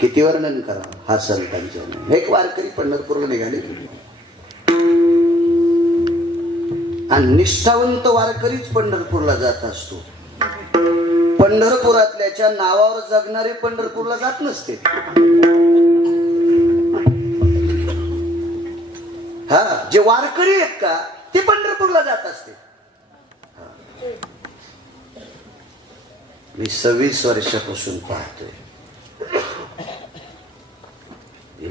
किती वर्णन करा हा संतांच्या. एक वारकरी पंढरपूरला निघाले आणि निष्ठावंत वारकरीच पंढरपूरला जात असतो. पंढरपुरातल्याच्या नावावर जगणारे पंढरपूरला जात नसते. हा, जे वारकरी आहेत का ते पंढरपूरला जात असते. मी 26 वर्षापासून पाहतोय.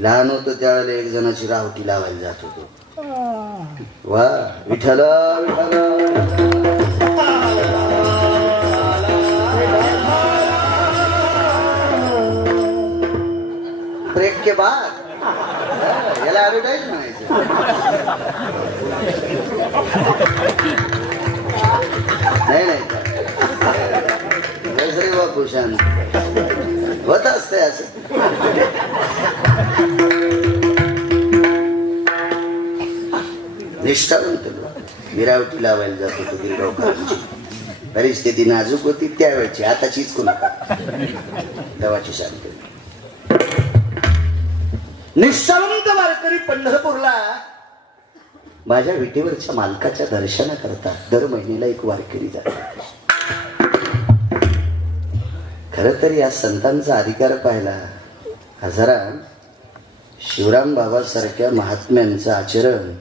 लहान होतो त्यावेळेला एक जणाची रावटी लावायला जात होतो. वा विठ्ठल ब्रेक के बाद याला ऍडव्हर्टाईज म्हणायचं. नाही रे बापू शांत होत असतंय असं. निष्ठावंत मिरावटी लावायला जात होतो गिरगावकरांची. परिस्थिती नाजूक होती त्यावेळची, आताचीच कोणा देवाची शांती. निष्ठावंत वारकरी पंढरपूरला माझ्या विटेवरच्या मालकाच्या दर्शनाकरता दर महिन्याला एक वारकरी जातात. खर तर या संतांचा अधिकार पाहिला हजारा शिवराम बाबा सारख्या महात्म्यांचं आचरण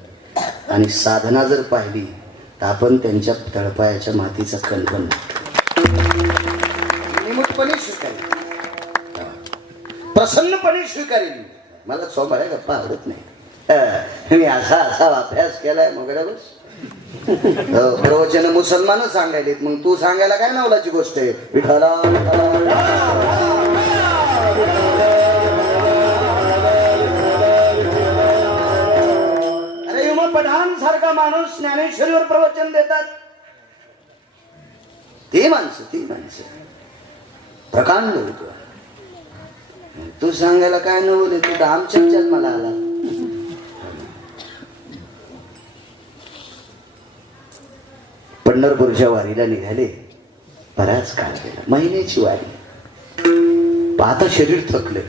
आणि साधना जर पाहिली तर आपण त्यांच्या तळपायाच्या मातीचा कणपण निमूटपणे स्वीकारेल, प्रसन्नपणे स्वीकारेल. मला सोमवार गप्पा आवडत नाही. मी असा अभ्यास केलाय मग प्रवचन मुसलमान सांगायलेत, मग तू सांगायला काय नवलाची गोष्ट आहे. विठाला अरे मग पठाण सारखा माणूस ज्ञानेश्वरीवर प्रवचन देतात. ती माणसं प्रकांड होतो. तू सांगायला काय नवले, तू तर आमच्या जन्माला आला. पंढरपूरच्या वारीला निघाले. बराच काळ गेला, महिन्याची वारी. पाहता शरीर थकले.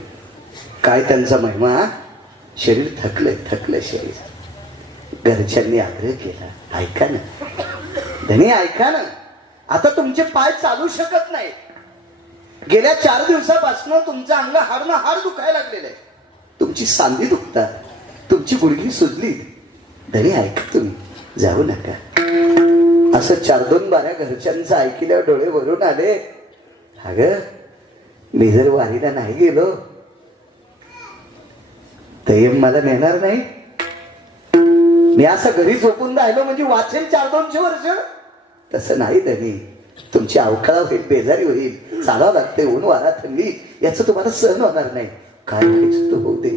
काय त्यांचा महिमा, शरीर थकलं शरीर. घरच्यांनी आग्रह केला, ऐका ना धनी, ऐका ना, आता तुमचे पाय चालू शकत नाही. गेल्या 4 दिवसापासून तुमचं अंग हाड ना हाड दुखायला लागलेलं आहे. तुमची सांधी दुखतात, तुमची गुडघी सुजली. धनी ऐका, तुम्ही जाऊ नका. असं 4-2 बाऱ्या घरच्यांचं ऐकल्यावर डोळे भरून आले. अगं मी जर वारीला नाही गेलो तर मला नेणार नाही. मी असं घरी झोपून राहिलो म्हणजे वाचेल 400-200 वर्ष. तसं नाही धनी, तुमची अवकाळा होईल, बेजारी होईल, चालावं लागते, ऊन वारा थंडी, याचं तुम्हाला सहन होणार नाही. काय व्हायचं तो होऊ दे.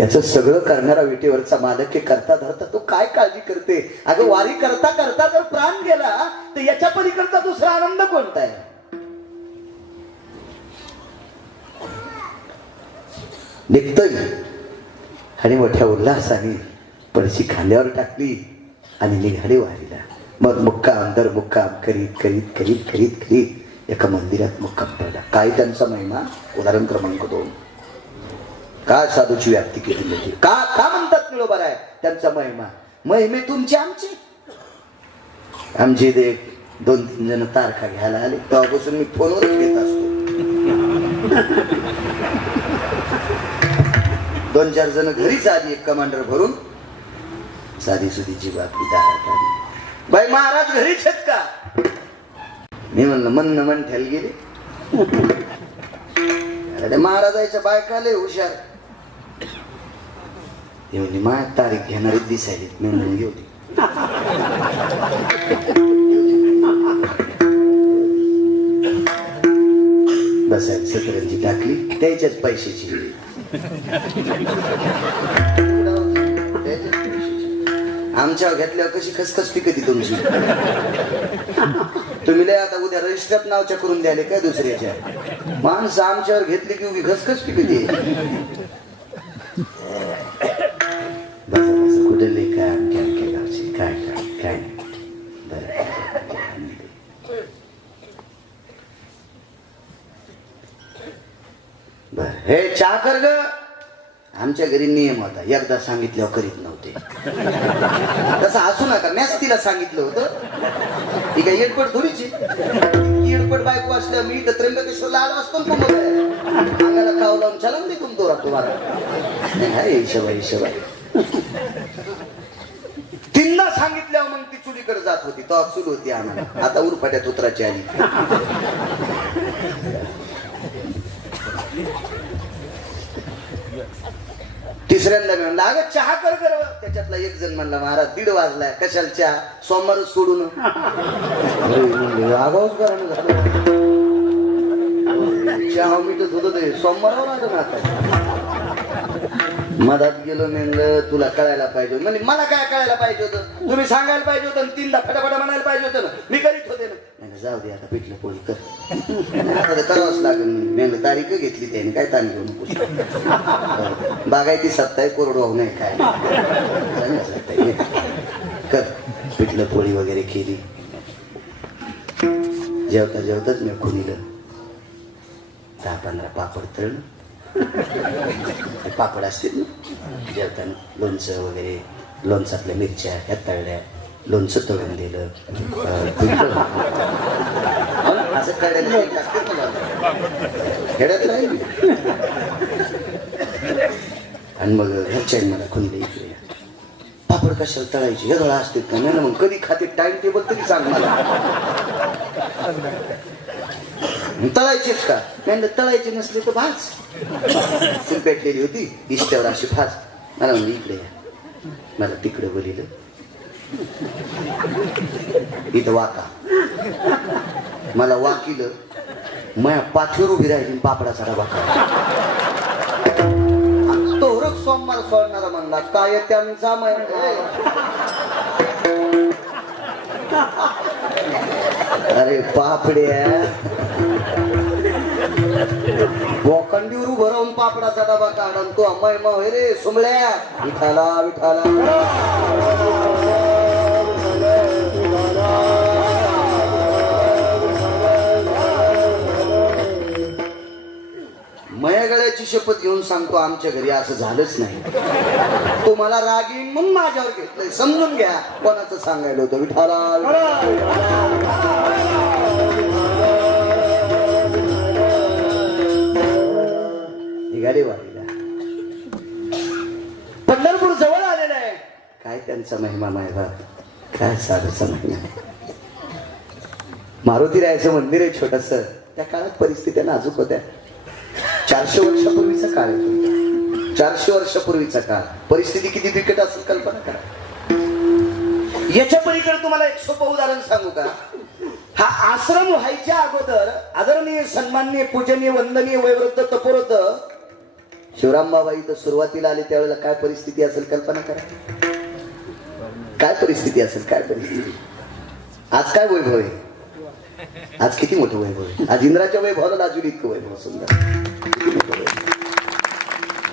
याचं सगळं करणारा विटेवरचा मालक हे करता धरता तो काय काळजी करते. अगं वारी करता करता जर प्राण गेला तर याच्या पलीकडचा दुसरा आनंद कोणता आहे. निघतोय आणि मोठ्या उल्हासाने पडशी खांद्यावर टाकली आणि निघाले वारीला. मग मुक्काम दर मुक्काम करीत करीत करीत करीत करीत एका मंदिरात मुक्काम पडला. काय त्यांचा महिमा. उदाहरण क्रमांक 2. काय साधूची व्याप्ती केली होती. का म्हणतात मिळोबर आहे त्यांचा महिमा. महिमे तुमची आमची देख 2-3 जण तारखा घ्यायला आले तेव्हापासून मी फोनवरच घेत असतो. 2-4 जण घरीच आली. एक कमांडर भरून साधी सुधीची बातमी दारात आली. बाई महाराज घरीच आहेत का. मी म्हणलं मन ठेल गेले. अरे महाराजाच्या बायकाले हुशार. एवढी मा तारीख घेणारी दिसायली. मी म्हणून घेऊ दे. बसायला सतरंजी टाकली त्याच्याच पैशाची. आमच्यावर घेतल्यावर कशी खसखसती कधी तुमची. तुम्ही लय आता उद्या रजिस्टरात नावच्या करून द्याले काय दुसऱ्याच्या. माणसं आमच्यावर घेतली की उगी खसखसती कधी. कुठे लय काय गावची काय काय काय बर हे चहा कर ग. आमच्या घरी नियम होता, एकदा सांगितल्यावर करीत नव्हते. तसं हसू नका, मॅच तिला सांगितलं होतं. ही काय येडपट थोडीची येडपट बायको असल्या मी तर त्र्यंबकेश्वरला आलो असतो ना. तू अंगाला काव लावून चालून दे तुम दोरा तुम्हाला हिशोबाई हिशोबाई. तिला सांगितल्यावर मग ती चुलीकडे जात होती, तो चूल होती आम्हाला. आता उरफाट्यात उतराची आली. तिसऱ्यांदा मी म्हणलं अगं चहा कर कर. त्याच्यातला एक जण म्हणला महाराज 1:30 वाजलाय, कशाला चहा, सोमवारच सोडून. आगाऊच करा ना झालं. चहा मिटत होत ते सोमवारावर आलं ना. आता मधात गेलो म्हणलं तुला कळायला पाहिजे. म्हणजे मला काय कळायला पाहिजे होतं, तुम्ही सांगायला पाहिजे होतं. 3दा फटाफटा म्हणायला पाहिजे होतं ना. मी करीत होते ना. नाही जाऊ दे आता पिठलं पोळी कर. आता करावंच लागेल. मी तारीख घेतली त्याने, काय ताण घेऊ नको. बागायती सत्ता आहे, कोरडवाहू नाही काय कर. पिठलं पोळी वगैरे केली. जेवता जेवताच मी खुनीलं 10-15 पापड तळलं. पापड असतील ना जेवताना, लोणचं वगैरे, लोणचातल्या मिरच्या ह्या तळल्या, लोणचं तळून दिलं. असं कळलं खेड्यात राहील. आणि मग घरच्याने मला खुनले इकडे पापड कशाला तळायची, हे गळा असतील का. नाही मग कधी खाते टाइम टेबल तरी सांग मला. तळायचीच का. नाही तळायची नसली तर भाज. चूल पेटलेली होती इष्ट्यावर अशी भाज. मला म्हणजे इकडे या. मला तिकडे बोलिलं. इथं वाका. मला वाकिलं. माया पाठीवर उभी राहिली पापडाचा डबा. तोरक सोमवार सोडणारा म्हणला काय त्यांचा अरे पापड्या बोकंडीवर उभं राहून पापडाचा डबा काढा. तो अम्माई मा होय रे सुमळ्या. विठाला विठाला मया गळ्याची शपथ घेऊन सांगतो आमच्या घरी असं झालंच नाही. तो मला रागीन म्हणून माझ्यावर घेतलंय. समजून घ्या कोणाचं सांगायला होतं. विठाला निघाले वारीला. पंढरपूर जवळ आलेलं आहे. काय त्यांचा महिमा मायबाप, काय साधूचा महिमा. मारुती रायाचं मंदिर आहे छोटस. त्या काळात परिस्थित्या नाजूक होत्या. 400 वर्षापूर्वीचा काळ आहे. 400 वर्षापूर्वीचा काळ. परिस्थिती किती बिकट असेल कल्पना करा. याच्या पलीकडे तुम्हाला एक सोपं उदाहरण सांगू का. हा आश्रम व्हायच्या अगोदर आदरणीय सन्माननीय पूजनीय वंदनीय वयोवृद्ध तपोवृद्ध शिवराम बाबा इथं सुरुवातीला आले त्यावेळेला काय परिस्थिती असेल कल्पना करा. काय परिस्थिती असेल, काय परिस्थिती. आज काय वैभव आहे. आज किती मोठं वैभव आहे. आज इंद्राच्या वैभवाला लाजून इतकं वैभव. सुंदर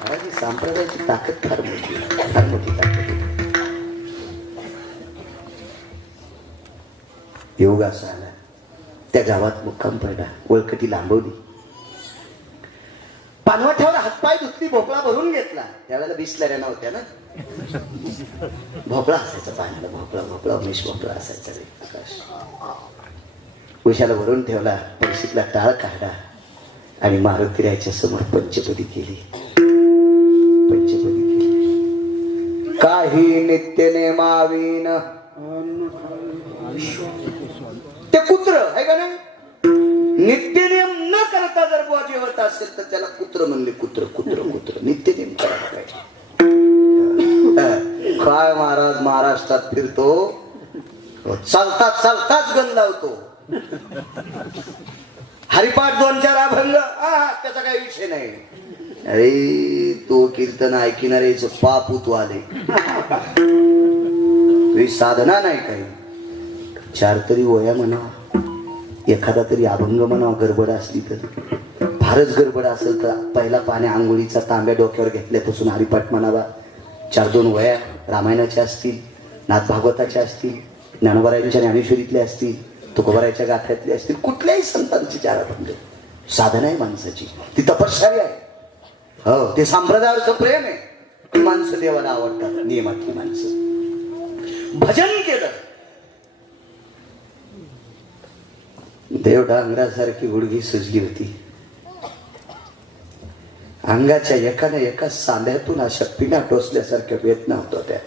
महाराज संप्रदायाची ताकद फार मोठी, फार मोठी ताकद. योग असा आला. त्या गावात मुक्काम पडला. ओळखटी लांबवली. पानवठ्यावर हातपाय धुतली. भोपळा भरून घेतला. त्यावेळेला बिसलऱ्या नव्हत्या ना. भोपळा असायचा पाण्याला. भोपळा भोपळा उमेश भोपळा असायचा रे आकाश. उशाला भरून ठेवला. परिशीतला टाळ काढला आणि मारुती रायाच्या समोर पंचपदी केली. पंचपदी केली. काही नित्य नेमावीन. ते कुत्र आहे का नाही. नित्यनेम न करता जर बुवा जेवत असेल तर त्याला कुत्र म्हणले. कुत्र कुत्र कुत्र. नित्यनेम करायला पाहिजे. काय महाराज महाराष्ट्रात फिरतो. चालता चालताच गण लावतो. हरिपाठ 2-4 अभंग त्याचा काही विषय नाही. अरे तो कीर्तन ऐकणारेच पाप उतू आले. साधना नाही काही. 4 तरी वया म्हणा. एखादा तरी अभंग म्हणा. गडबड असली तर. फारच गडबड असेल तर पहिला पाणी आंघोळीचा तांब्या डोक्यावर घेतल्यापासून हरिपाठ म्हणावा. 4-2 वया रामायणाच्या असतील, नाथ भागवताच्या असतील, ज्ञानोबारायांच्या ज्ञानेश्वरीतल्या असतील, तुकोबारायच्या गाथ्यातले असतील. कुठल्याही संतांची 4 अभंग. साधना आहे माणसाची. ती तपश्चर्या आहे. हो, ते संप्रदायावरचं प्रेम आहे. ती माणसं देवाला आवडतात, नियमातली माणसं. भजन केलं, देव डांगरासारखी गुडघी सुजली होती. अंगाच्या एकाने एका सांध्यातून अशा पिना टोचल्यासारख्या वेदना होत होत्या.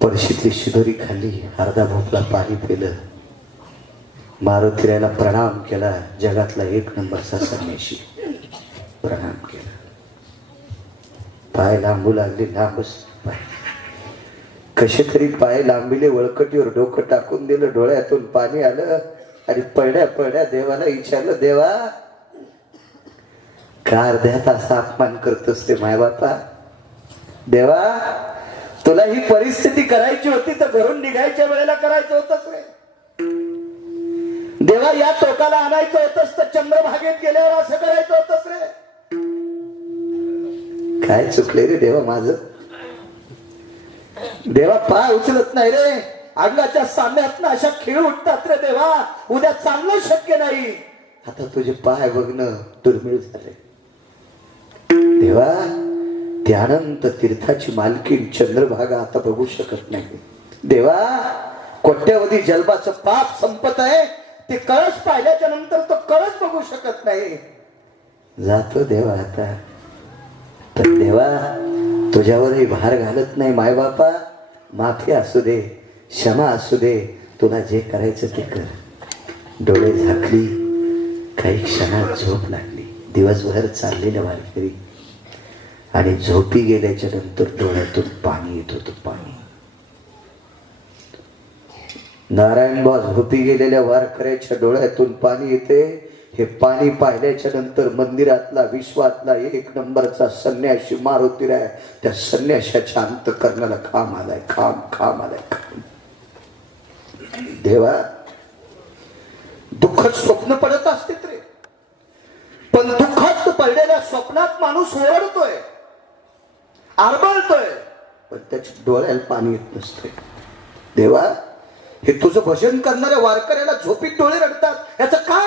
पडशीतली शिदोरी खाल्ली, अर्धा भोपळा पाणी पिलं, मारुतीरायला प्रणाम केला. जगातला एक नंबरचा संन्यासी प्रणाम केला. पाय लांबू लागले, लांबच पाय. कसे तरी पाय लांबिले, वळकटीवर डोकं टाकून दिलं, डोळ्यातून पाणी आलं आणि पडल्या पडल्या देवाला विचारलं, देवा का अर्ध्या तासा अपमान करतोस ते मायबापा? देवा तुला ही परिस्थिती करायची होती तर घरून निघायच्या वेळेला करायचं होतच रे. देवा या टोकाला आणायचं होतंस तर चंद्रभागेत गेल्यावर असं करायचं होतंस रे. काय चुकले रे देवा माझं? देवा पाय उचलत नाही रे, अंगाच्या सांध्यात अशा खीळ उठतात रे देवा, उद्या चांगलं शक्य नाही. आता तुझे पाय बघणं दुर्मिळ झाले देवा. त्यानंतर तीर्थाची मालकीण चंद्रभागा आता बघू शकत नाही देवा. कोट्यवधी जन्माचं पाप संपत आहे, ते कळस पाहिल्याच्या नंतर तो कळस बघू शकत नाही. जातो देवा आता. पण देवा तुझ्यावरही भार घालत नाही मायबापा. माफी असू दे, क्षमा असू दे, तुला जे करायचं ते कर. डोळे झाकली, काही क्षणात झोप लागली. दिवसभर चाललेलं वारकरी आणि झोपी गेल्याच्या नंतर डोळ्यातून पाणी येत होतं. पाणी. नारायणबा झोपी गेलेल्या वारकऱ्याच्या डोळ्यातून पाणी येते. हे पाणी पाहिल्याच्या नंतर मंदिरातला विश्वातला एक नंबरचा संन्यासी मारुतीराय, त्या संन्याशाच्या अंतःकरणाला खांब आलाय, खांब आलाय. देवा दुःखद स्वप्न पडत असते रे, पण दुःखात पडलेल्या स्वप्नात माणूस ओरडतोय, आरबळतोय, पण त्याच्या डोळ्याला पाणी येत नसते. देवा हे तुझं भजन करणाऱ्या वारकऱ्याला झोपीत डोळे रडतात, याचं का?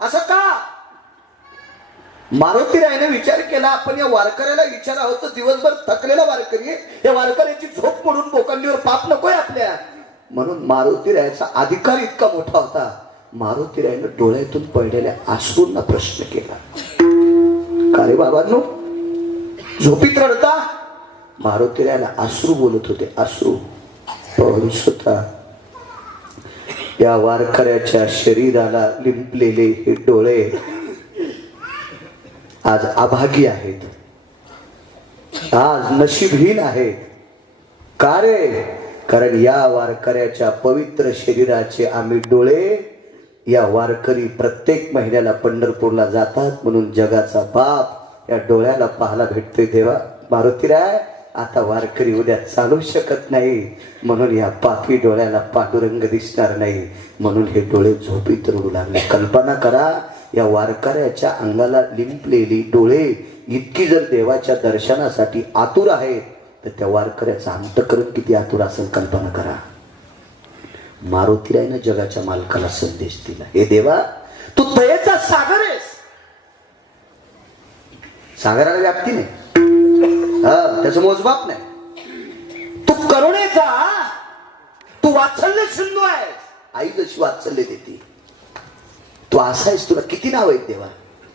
असं का? मारुतीरायने विचार केला, आपण या वारकऱ्याला विचारावं तर दिवसभर थकलेला वारकरी, या वारकऱ्याची झोप पडून बोकंडीवर पाप नकोय आपल्या. म्हणून मारुतीरायाचा अधिकार इतका मोठा होता. मारुतीरायनं डोळ्यातून पडलेल्या अश्रूंना प्रश्न केला, का रे बाबांनो झोपीत रडता? मारुतीरायाला अश्रू बोलत होते, अश्रू. पाऊस होता. या वारकऱ्याच्या शरीराला लिंपलेले हे डोळे आज अभागी आहेत, आज नशीबहीन आहेत. का रे? कारण या वारकऱ्याच्या पवित्र शरीराचे आम्ही डोळे, या वारकरी प्रत्येक महिन्याला पंढरपूरला जातात म्हणून जगाचा बाप या डोळ्याला पाहायला भेटतोय. देवा मारुतीराय आता वारकरी उद्या चालू शकत नाही, म्हणून या पापी डोळ्याला पांडुरंग दिसणार नाही, म्हणून हे डोळे झोपीत रडू लागले. कल्पना करा, या वारकऱ्याच्या अंगाला लिंपलेली डोळे इतकी जर देवाच्या दर्शनासाठी आतुर आहेत, तर त्या वारकऱ्याचा अंतःकरण किती आतुर असेल कल्पना करा. मारुतीरायनं जगाच्या मालकाला संदेश दिला, हे देवा तू दयेचा सागर आहेस. सागराला व्याप्ती नाही, त्याचं मोजमाप नाही. तू करुणेचा, तू वात्सल्य सिंधू आहेस. आई जशी वात्सल्य देते तू असायस. तुला किती नाव आहेत देवा?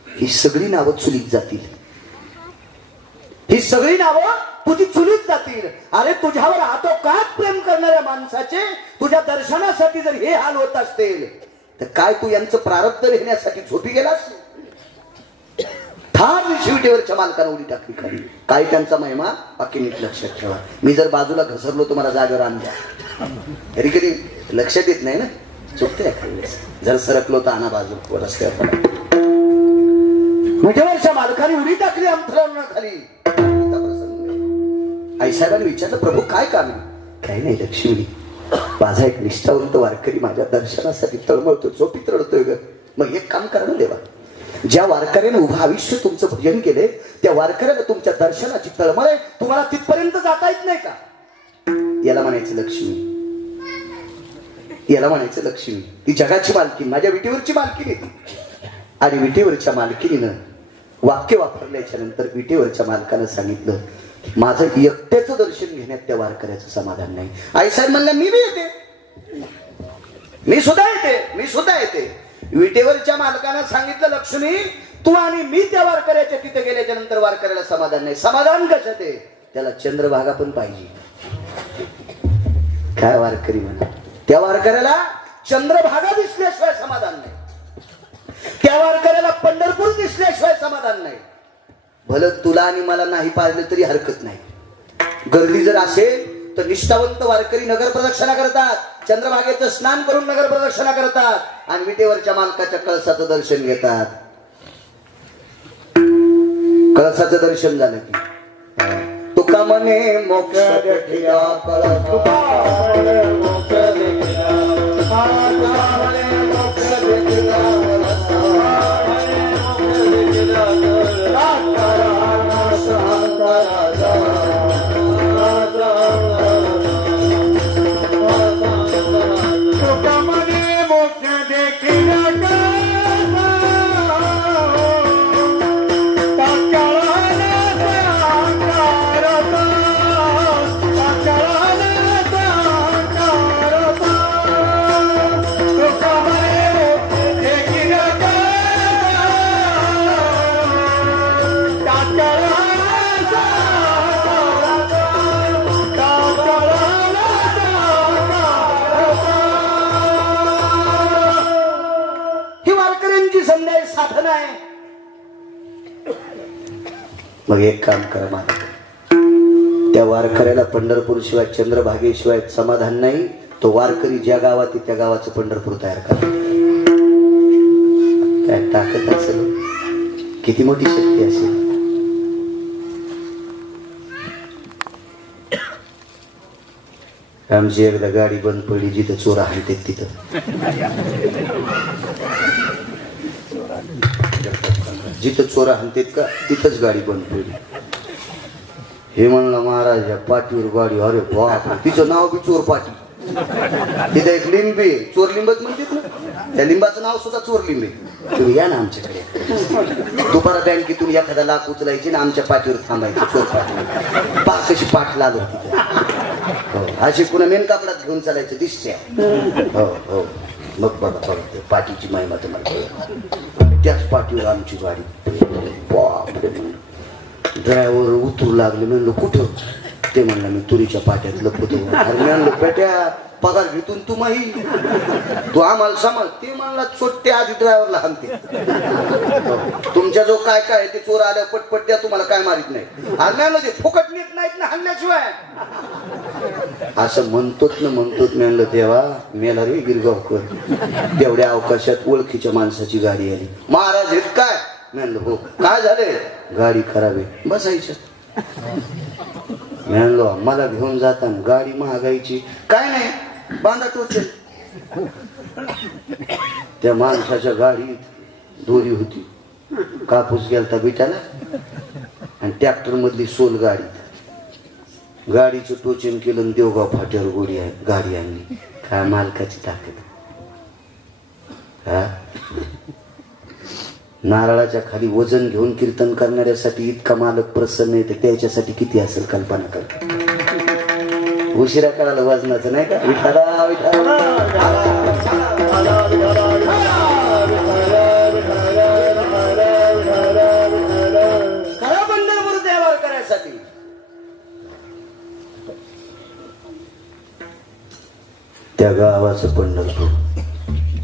ही सगळी नावं चुलीत जातील, ही सगळी नावं तुझी चुलीत जातील. अरे तुझ्यावर आटोकाट प्रेम करणाऱ्या माणसाचे तुझ्या दर्शनासाठी जर हे हाल होत असतील, तर काय तू यांचं प्रारब्ध लिहिण्यासाठी झोपी गेलास? फार शिवटेवरच्या मालकानं उडी टाकली खाली. काय त्यांचा महिमा बाकी नीट लक्षात ठेवा. मी जर बाजूला घसरलो तुम्हाला जागेवर आणल्या, कधी कधी लक्षात येत नाही ना, चुकते खाली. जर सरकलो तर आणा बाजू रस्त्यावर. मिठेवरच्या मालकाने उडी टाकली अंतरावरून खाली. आईसाहेबांनी विचारलं, प्रभू काय काम आहे? काही नाही लक्ष्मी, माझा एक निष्ठावंत वारकरी माझ्या दर्शनासाठी तळमळतो, झोपीत रडतोय ग. मग एक काम करा ना देवा, ज्या वारकऱ्याने उभं आयुष्य तुमचं भजन केले, त्या वारकऱ्याला तुमच्या दर्शनाची तळमळ आहे, तुम्हाला तिथपर्यंत जाता येत नाही का? याला म्हणायचं लक्ष्मी, याला म्हणायचं लक्ष्मी. ती जगाची मालकी, माझ्या विटीवरची मालकी नाही. आणि विटेवरच्या मालकीनं वाक्य वापरल्याच्या नंतर विटेवरच्या मालकानं सांगितलं, माझं एकट्याचं दर्शन घेण्यात त्या वारकऱ्याचं समाधान नाही. आईसाहेब म्हणल्या, मी बी येते, मी सुद्धा येते. विटेवरच्या मालकानं सांगितलं, लक्ष्मी तू आणि मी त्या वारकऱ्याच्या तिथे गेल्याच्या नंतर वारकऱ्याला समाधान नाही. समाधान कशात आहे? त्याला चंद्रभागा पण पाहिजे. काय वारकरी म्हणा, त्या वारकऱ्याला चंद्रभागा दिसल्याशिवाय समाधान नाही, त्या वारकऱ्याला पंढरपूर दिसल्याशिवाय समाधान नाही. भलं तुला आणि मला नाही पाहिलं तरी हरकत नाही. गर्दी जर असेल तर निष्ठावंत वारकरी नगर प्रदक्षिणा करतात, चंद्रभागेचं स्नान करून नगर प्रदक्षिणा करतात आणि विटेवरच्या मालकाच्या कळसाचं दर्शन घेतात. कळसाचं दर्शन झालं की तुका म्हणे मोक्ष देखिला कळस, तुका म्हणे मोक्ष देखिला, तुका म्हणे मोक्ष देखिला कळस, मग एक काम करा मला, त्या वारकऱ्याला पंढरपूर शिवाय चंद्रभागेशिवाय समाधान नाही. तो वारकरी ज्या गावात त्या गावाचं पंढरपूर तयार करा. काय ताकद असेल, किती मोठी शक्ती असेल. आमची एकदा गाडी बंद पडली जिथं चोर आहे तिथं. जिथं चोर हाणतेत का तिथंच गाडी बंद पडली. हे म्हणलं महाराज या पाठीवर गाडी, अरे बाप, तिचं नाव बी चोर पाटी. तिथं एक लिंब आहे, चोर लिंबच म्हणतात ना, त्या लिंबाचं नाव सुद्धा चोर लिंब आहे. तुम्ही या ना आमच्याकडे, दुपारा बँकेतून एखादा लाख उचलायची ना आमच्या पाठीवर थांबायची चोर पाठी. पाच कशी पाठ लागत तिथे, अशी पुन्हा मेन कापडात घेऊन चालायचं दिसत्या. हो हो, मग बघा ते पाठीची महिमा तुम्हाला. त्याच पाठीवर आमची गाडी. बापरे, ड्रायव्हर उतरू लागले. म्हणलं कुठं? ते म्हणलं मी तुरीच्या पाट्यात लपतो. म्हणलं पेट्या पगार घेतून तू माही, तू आम्हाला सांभाळ. ते म्हणला चोट्टे आधी ड्रायव्हरला हाणते. तुमच्या जो काय काय ते चोर आल्या पटपट द्या, तुम्हाला काय मारित नाही. म्हणलं ते फुकट नेत नाहीत ना हाणल्याशिवाय. असं म्हणतोच म्हणलं तेव्हा मेला रे गिरगावकर. तेवढ्या अवकाशात ओळखीच्या माणसाची गाडी आली. महाराज हेत काय? म्हणलं हो. काय झाले? गाडी खराब आहे. बसायचं. म्हणलो मला घेऊन जाताना गाडी महागाईची. काय नाही, बांधा टोचेल. त्या माणसाच्या गाडीत दोरी होती, कापूस गेलता बिटाला, आणि ट्रॅक्टर मधली सोल गाडीत. गाडीचं टोचन केलं, देवगाव फाट्यावर गोडी आहे गाडी आणली. काय मालकाची ताकद. हा, नारळाच्या खाली वजन घेऊन कीर्तन करणाऱ्यासाठी इतका मालक प्रसन्न येते, त्याच्यासाठी किती असेल कल्पना कर. उशिरा करायला वजनाचं नाही का? विठाला विठाला खरा पंढरपूर देवावर करायसाठी. त्या गावाचं पंढरपूर.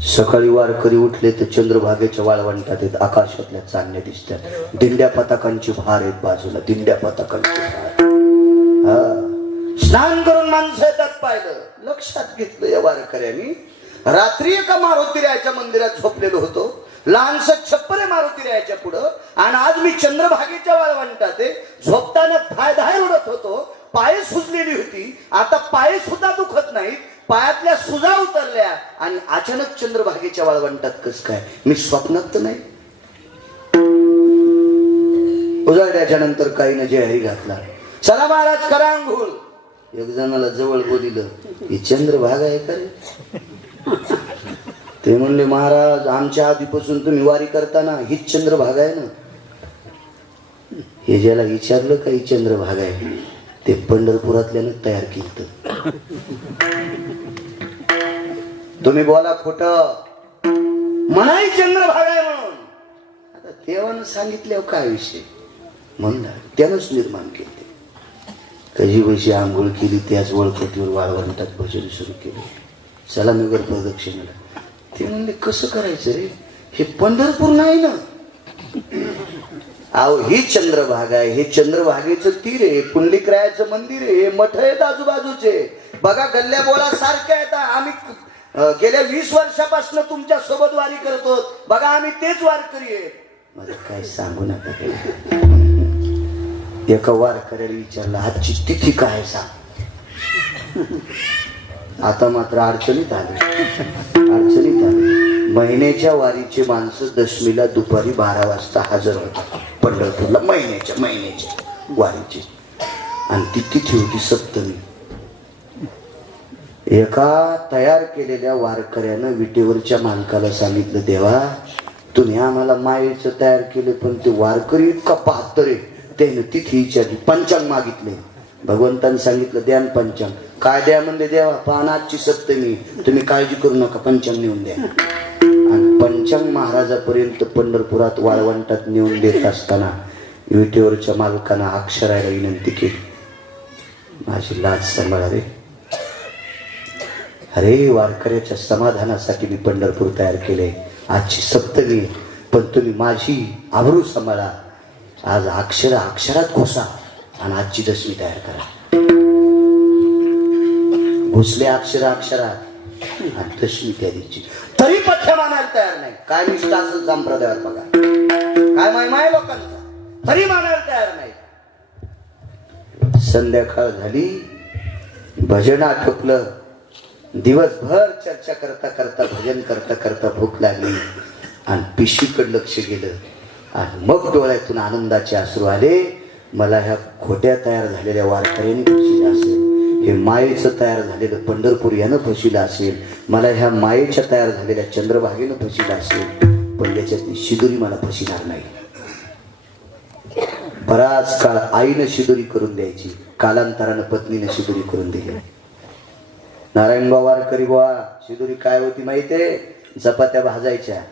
सकाळी वारकरी उठले तर चंद्रभागेच्या वाळवंटात येत, आकाशातल्या चांदण्या दिसतात. दिंड्या पताकांची भार आहेत बाजूला, दिंड्या पताकांची भार. हा, स्नान करून माणसं येतात पाहिलं. लक्षात घेतलं या वारकऱ्यांनी. रात्री एका मारुतीरायाच्या मंदिरात झोपलेलो होतो, लहानसं छप्पर आहे मारुतीरायाच्या पुढं, आणि आज मी चंद्रभागेच्या वाळवंटात आहे. झोपताना धाय धाय उडत होतो, पाय सुजलेली होती. आता पाय सुद्धा दुखत नाहीत, पायातल्या सुजा उतरल्या, आणि अचानक चंद्रभागेच्या वाळवंटात कस काय? मी स्वप्नात तर नाही. उजाड्याच्या नंतर काहीनं जे हरी घातला. चला महाराज करा अंघोळ. एक जणाला जवळ बोलिलं, ही चंद्रभागा आहे का रे? ते म्हणले महाराज आमच्या आधीपासून तुम्ही वारी करताना हीच चंद्रभागा आहे ना. हे ज्याला विचारलं का ही चंद्रभागा आहे ते पंढरपुरातल्यानं तयार केलं. तुम्ही बोला खोट म्हणाई चंद्रभागा आहे म्हणून. आता देवानं सांगितल्यावर काय विषय म्हणला त्यानंच निर्माण केले. कशी पैशी आंघोळ केली त्याच वळखटीवर वाळवंटात भजन सुरू केले. चला मी वर प्रदक्षिणेला. ते म्हणले कसं करायचं रे हे पंढरपूर नाही ना. अहो ही चंद्रभागा आहे. हे चंद्रभागेचं तीर आहे. पुंडलिकरायाचं मंदिर आहे. मठ आहेत आजूबाजूचे. बघा गल्ल्या बोळा सारख्या आहेत. आम्ही गेल्या 20 वर्षापासून तुमच्या सोबत वारी करतो. बघा आम्ही तेच वारकरी आहे. मला काय सांगू नका. एका वारकऱ्याला विचारलं आजची तिथी काय सांग. आता मात्र अडचणीत आली. महिन्याच्या वारीचे माणसं दशमीला दुपारी 12 वाजता हजर होतात पंढरपूरला. महिन्याच्या वारीची. आणि ती तिथी होती सप्तमी. एका तयार केलेल्या वारकऱ्यानं विटेवरच्या मालकाला सांगितलं देवा तुम्ही आम्हाला मायेचं तयार केले पण ते वारकरी इतका पाहतर आहे. त्यानं तिथी विचारली. पंचांग मागितले. भगवंतांनी सांगितलं द्यान पंचांग. काय द्या म्हणले देवा पानाची सप्तमी तुम्ही काळजी करू नका पंचांग नेऊन द्या. आणि पंचांग महाराजापर्यंत पंढरपुरात वाळवंटात नेऊन देत असताना विटेवरच्या मालकानं अक्षराला विनंती केली माझी लाज सांभाळा रे. अरे वारकऱ्याच्या समाधानासाठी मी पंढरपूर तयार केले. आजची सप्तमी पण तुम्ही माझी आबरू सांभाळा. आज अक्षरात घुसा आणि आजची दशमी तयार करा. घुसले अक्षरात आणि दशमी त्या दिवशी तरी पथ्य मानायला तयार नाही. काय निष्ठा असेल संप्रदायावर बघा. काय महिमा लोकांचा तरी मानायला तयार नाही. संध्याकाळ झाली. भजन आटोपलं. दिवसभर चर्चा करता करता भजन करता करता भूक लागली आणि पिशवीकडे लक्ष गेलं. आणि मग डोळ्यातून आनंदाचे अश्रू आले. मला ह्या खोट्या तयार झालेल्या वारकऱ्यांनी फसिलं असेल. हे मायेचं तयार झालेलं पंढरपूर यानं फसिलं असेल. मला ह्या मायेच्या तयार झालेल्या चंद्रभागेनं फसिलं असेल. पण त्याच्यातली शिदोरी मला फसिणार नाही. बराच काळ आईनं शिदोरी करून द्यायची. कालांतरानं पत्नीनं शिदोरी करून दिली. नारायणबा वारकरी बुवा शिदोरी काय होती माहितीये. चपात्या भाजायच्या.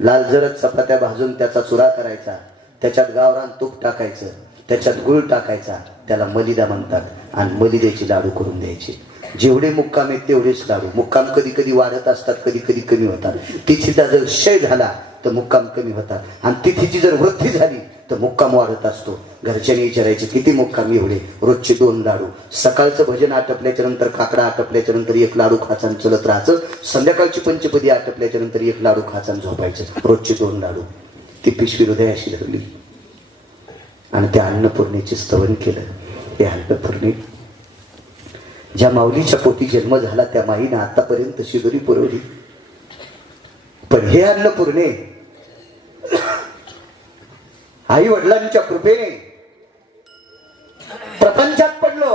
लाल जरद चपात्या भाजून त्याचा चुरा करायचा. त्याच्यात गावरान तूप टाकायचं. त्याच्यात गुळ टाकायचा. त्याला मलिदा म्हणतात. आणि मलिद्याचे लाडू करून द्यायचे. जेवढे मुक्काम आहेत तेवढेच लाडू. मुक्काम कधी कधी वाढत असतात कधी कधी कमी होतात. तिथीचा जर क्षय झाला तर मुक्काम कमी होतात. आणि तिथीची जर वृद्धी झाली तर मुक्काम वाढत असतो. घरच्यांनी विचारायचे किती मुक्काम. एवढे. रोजचे 2 लाडू. सकाळचं भजन आटपल्याच्या नंतर काकडा आटपल्याच्या नंतर 1 लाडू खायचा आणि चलत राहायचं. संध्याकाळची पंचपदी आटपल्याच्या नंतर 1 लाडू खायचा आणि झोपायचं. रोजचे 2 लाडू. ती पिशवी हृदयाशी धरली आणि त्या अन्नपूर्णेचे स्तवन केलं. हे अन्नपूर्णे ज्या माऊलीच्या पोटी जन्म झाला त्या माईनं आतापर्यंत शिदोरी पुरवली. पण हे अन्नपूर्णे आई वडिलांच्या कृपेने प्रपंचात पडलो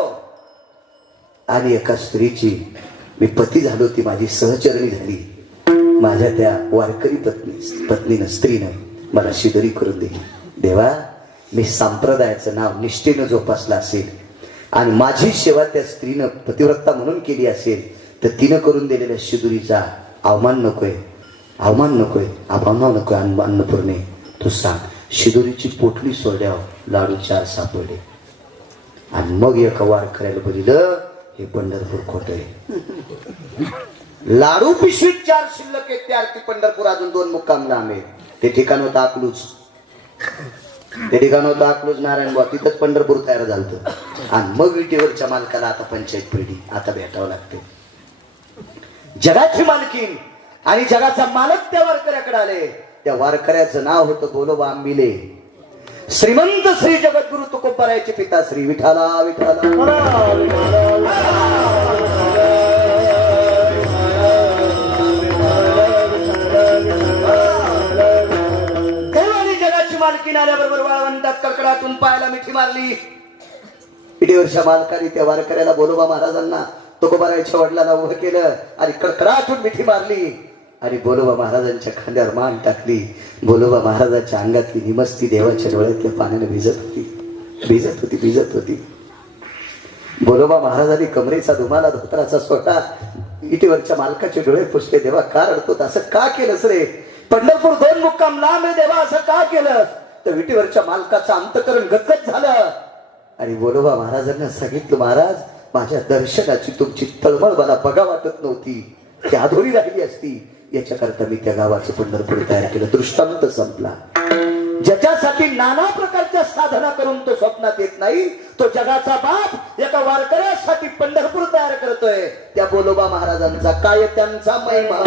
आणि एका स्त्रीची मी पती झालो. ती माझी सहचरणी झाली. माझ्या त्या वारकरी पत्नीनं स्त्रीनं मला शिदोरी करून दिली. देवा मी संप्रदायाचं नाव निष्ठेनं जोपासलं असेल आणि माझी सेवा त्या स्त्रीनं पतिव्रता म्हणून केली असेल तर तिनं करून दिलेल्या शिदोरीचा अवमान नकोय. अवमान नकोय. अन्नपूर्णे तू सांग. शिदोरीची पोटली सोडल्यावर लाडू 4 सापडले. आणि मग एका वारकऱ्याला बोलिलं हे पंढरपूर खोट आहे. लाडू पिशवीत 4 शिल्लक आहेत. त्या आरती पंढरपूर अजून 2 मुक्काम लांब आहे. ते ठिकाण होतं अकलूज. नारायणबुवा तिथंच पंढरपूर तयार झालं. आणि मग विटेवरच्या मालकाला आता पंचायत पिढी आता भेटावं लागते. जगाची मालकीन आणि जगाचा मालक त्या वारकऱ्याकडे आले. त्या वारकऱ्याचं नाव होतं गोलोबा आंबिले. श्रीमंत श्री जगद्गुरु तुकोबारायचे पिता श्री विठाला जगाची मालकीन आल्याबरोबर वाळवंटात कडकडातून पायाला मिठी मारली. पिढीवरच्या मालकाने त्या वारकऱ्याला गोलोबा महाराजांना तुकोबारायच्या वडिलांना उभं केलं आणि कडकडातून मिठी मारली. आणि बोलोबा महाराजांच्या खांद्यावर मान टाकली. बोलोबा महाराजांच्या अंगातली निमस्ती देवाच्या डोळ्यातल्या पाण्याने भिजत होती. बोलोबा महाराजांनी कमरेचा धुमाला धोत्राचा स्वतः इटीवरच्या मालकाचे डोळे पुसले. देवा का रडतोत, असं का केलंस रे? पंढरपूर 2 मुक्काम लांब आहे देवा, असं का केलं? तर विटीवरच्या मालकाचं अंतकरण गदगद झालं आणि बोलोबा महाराजांना सांगितलं, महाराज माझ्या दर्शनाची तुमची तळमळ मला बघा वाटत नव्हती, ती अधुरी राहिली असती. याच्याकरता मी त्या गावाचं पंढरपूर तयार केलं. दृष्टांत संपला. ज्याच्यासाठी नाना प्रकारच्या साधना करून तो स्वप्नात येत नाही, तो जगाचा बाप एका वारकऱ्यासाठी पंढरपूर तयार करतोय. त्या बोलोबा महाराजांचा काय त्यांचा महिमा.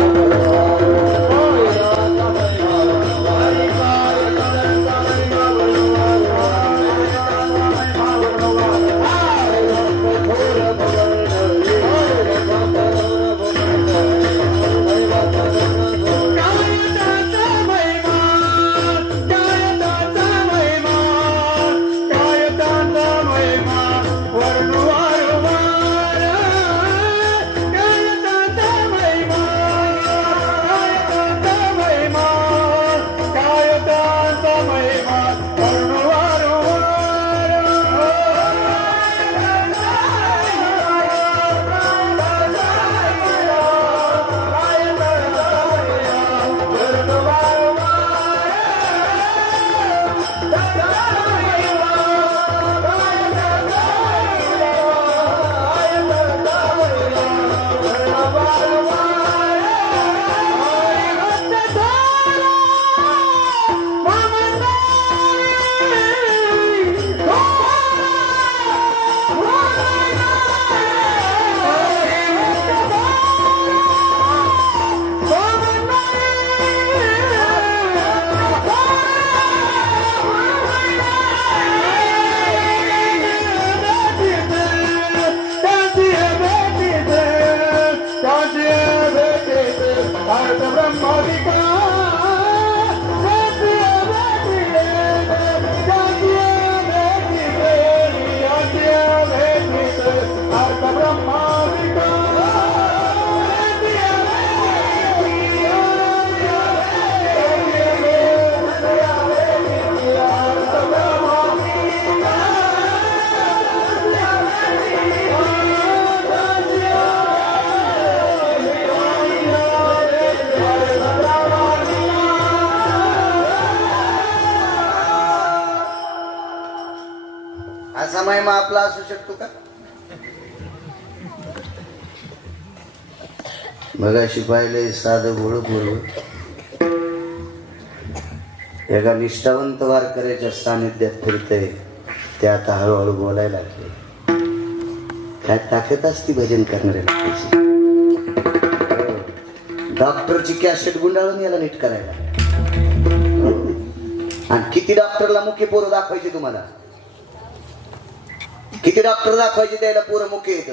असा महिमा आपला असू शकतो का? मगाशी पाहिले साधं गोळ बोल एका निष्ठावंत वारकऱ्याच्या सानिध्यात फिरतय. ते आता हळूहळू बोलायला लागले. काय ताकद असती भजन करणाऱ्या लोकांची. डॉक्टरची कॅसेट गुंडाळून याला नीट करायला. आणि किती डॉक्टरला मुख्य पोरं दाखवायची तुम्हाला? किती डॉक्टर दाखवायचे त्याला पोरं मुख्य येतं?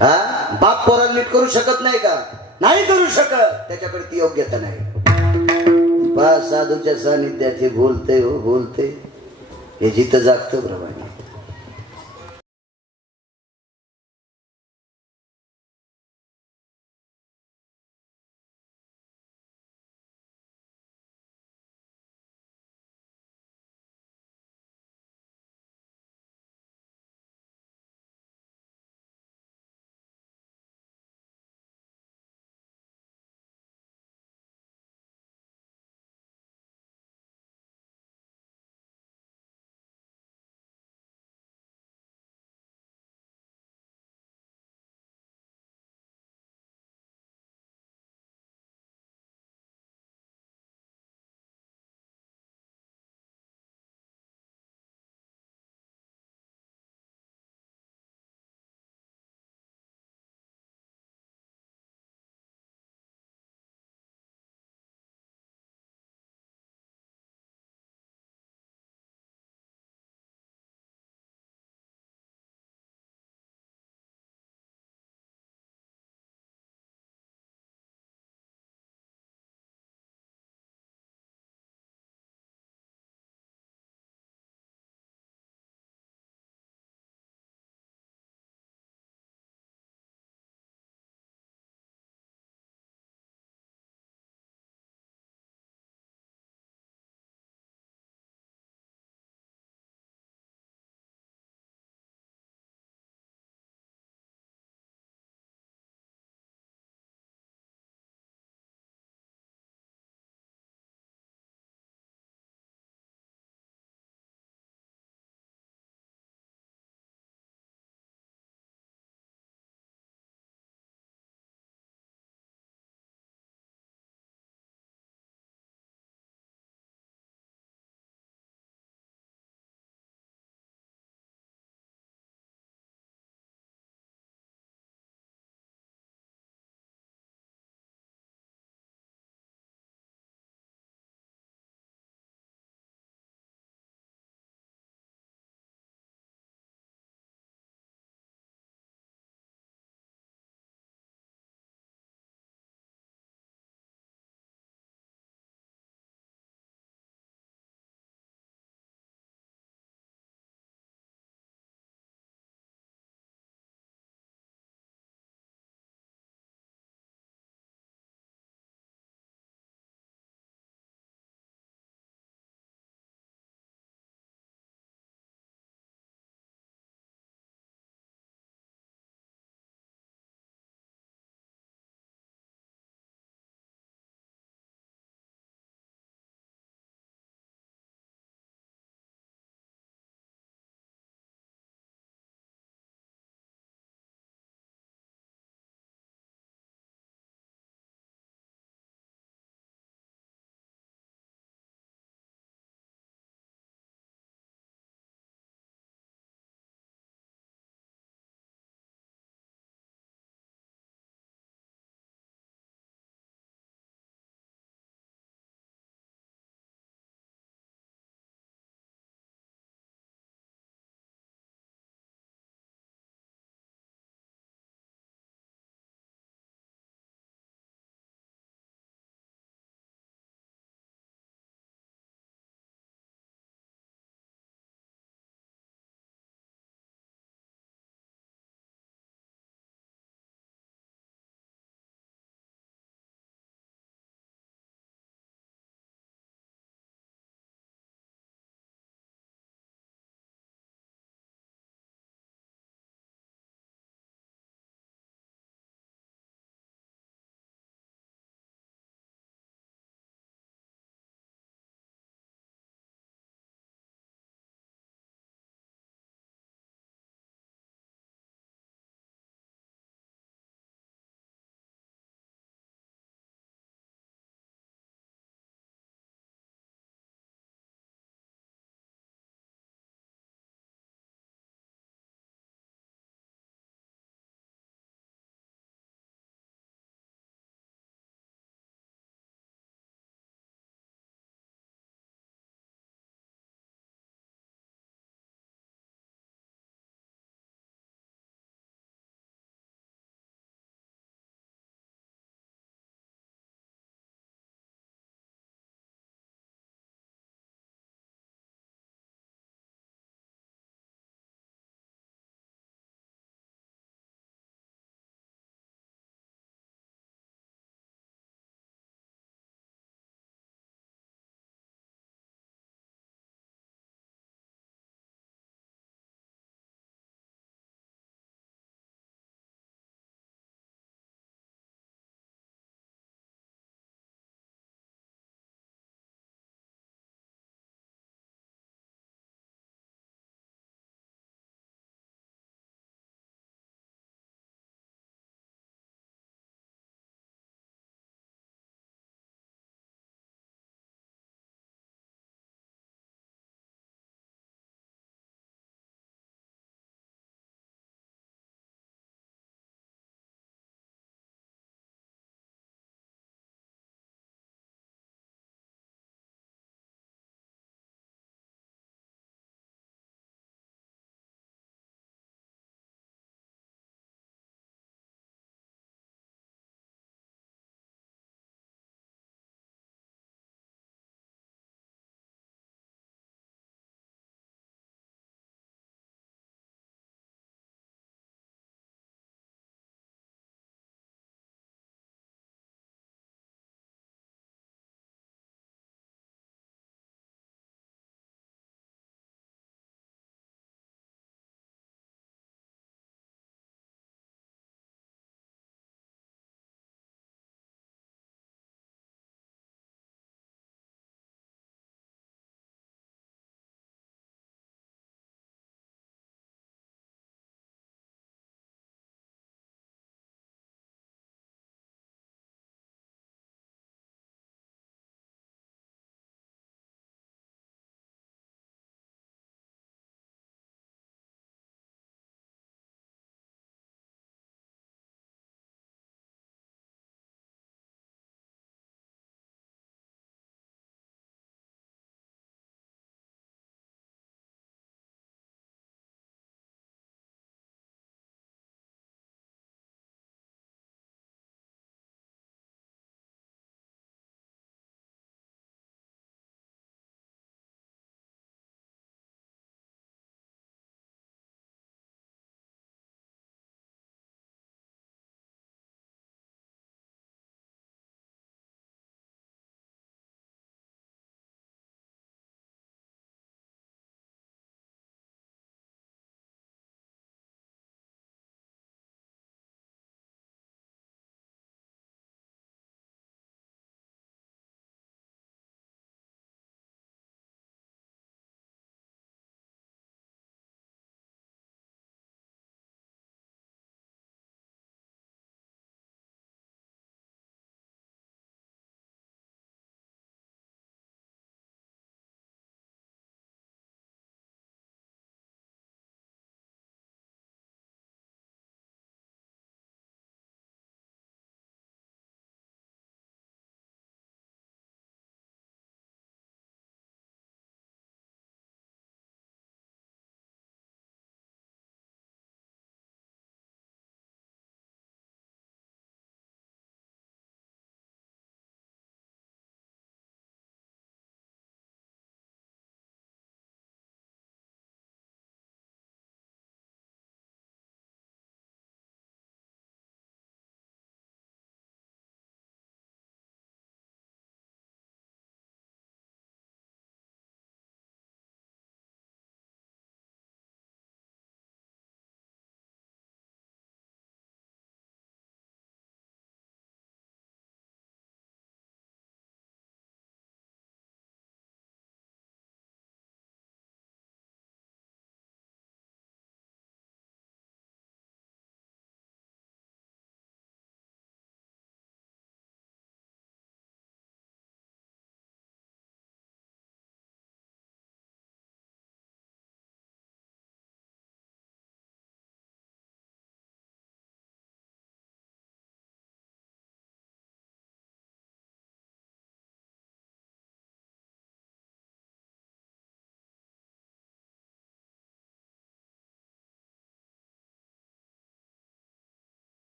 हा, बाप पोराला नीट करू शकत नाही का? नाही करू शकत. त्याच्याकडे ती योग्यता नाही. बा साधूच्या सानिध्यात हे बोलते हो बोलते. हे जिथं जागतं प्रमाणे